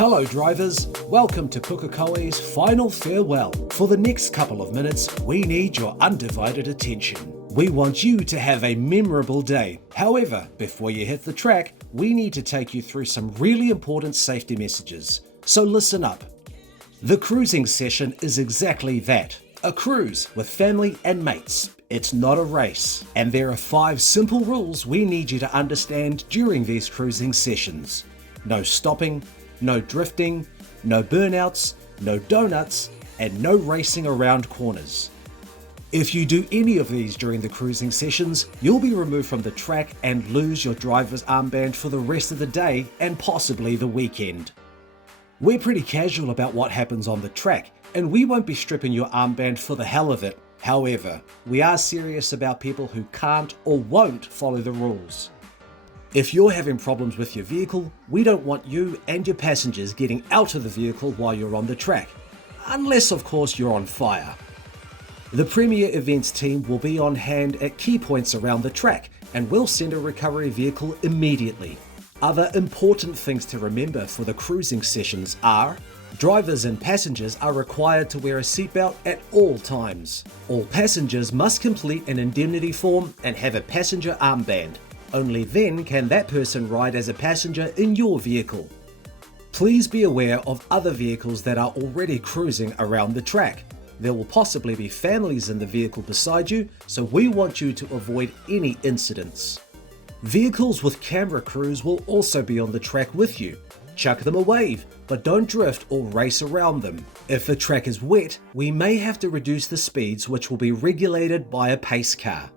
Hello drivers, welcome to Pukekohe's final farewell. For the next couple of minutes, we need your undivided attention. We want you to have a memorable day. However, before you hit the track, we need to take you through some really important safety messages. So listen up. The cruising session is exactly that. A cruise with family and mates. It's not a race. And there are 5 simple rules we need you to understand during these cruising sessions. No stopping, no drifting, no burnouts, no donuts, and no racing around corners. If you do any of these during the cruising sessions, you'll be removed from the track and lose your driver's armband for the rest of the day and possibly the weekend. We're pretty casual about what happens on the track, and we won't be stripping your armband for the hell of it. However, we are serious about people who can't or won't follow the rules. If you're having problems with your vehicle, we don't want you and your passengers getting out of the vehicle while you're on the track. Unless, of course, you're on fire. The Premier Events team will be on hand at key points around the track and will send a recovery vehicle immediately. Other important things to remember for the cruising sessions are: drivers and passengers are required to wear a seatbelt at all times. All passengers must complete an indemnity form and have a passenger armband. Only then can that person ride as a passenger in your vehicle. Please be aware of other vehicles that are already cruising around the track. There will possibly be families in the vehicle beside you, so we want you to avoid any incidents. Vehicles with camera crews will also be on the track with you. Chuck them a wave, but don't drift or race around them. If the track is wet, we may have to reduce the speeds, which will be regulated by a pace car.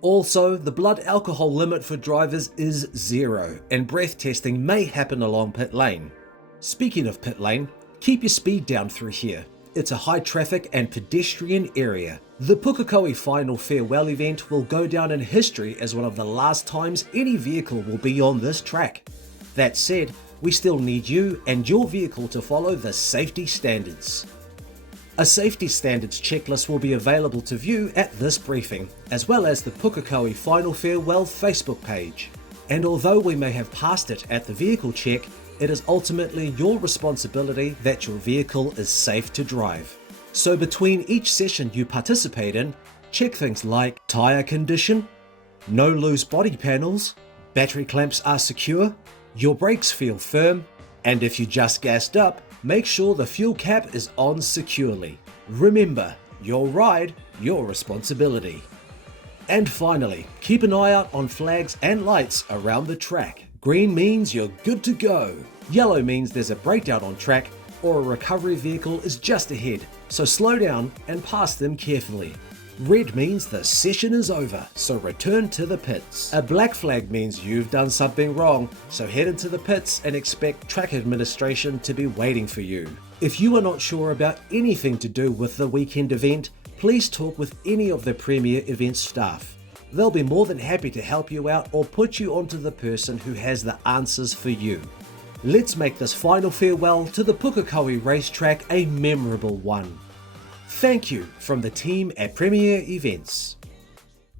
Also, the blood alcohol limit for drivers is 0, and breath testing may happen along pit lane. Speaking of pit lane, keep your speed down through here. It's a high traffic and pedestrian area. The Pukekohe Final Farewell event will go down in history as one of the last times any vehicle will be on this track. That said, we still need you and your vehicle to follow the safety standards. A safety standards checklist will be available to view at this briefing, as well as the Pukekohe Final Farewell Facebook page. And although we may have passed it at the vehicle check, it is ultimately your responsibility that your vehicle is safe to drive. So between each session you participate in, check things like tyre condition, no loose body panels, battery clamps are secure, your brakes feel firm, and if you just gassed up, make sure the fuel cap is on securely. Remember, your ride, your responsibility. And finally, keep an eye out on flags and lights around the track. Green means you're good to go. Yellow means there's a breakdown on track or a recovery vehicle is just ahead, so slow down and pass them carefully. Red means the session is over, so return to the pits. A black flag means you've done something wrong, so head into the pits and expect track administration to be waiting for you. If you are not sure about anything to do with the weekend event, please talk with any of the Premier Events staff. They'll be more than happy to help you out or put you onto the person who has the answers for you. Let's make this final farewell to the Pukekohe racetrack a memorable one. Thank you from the team at Premier Events.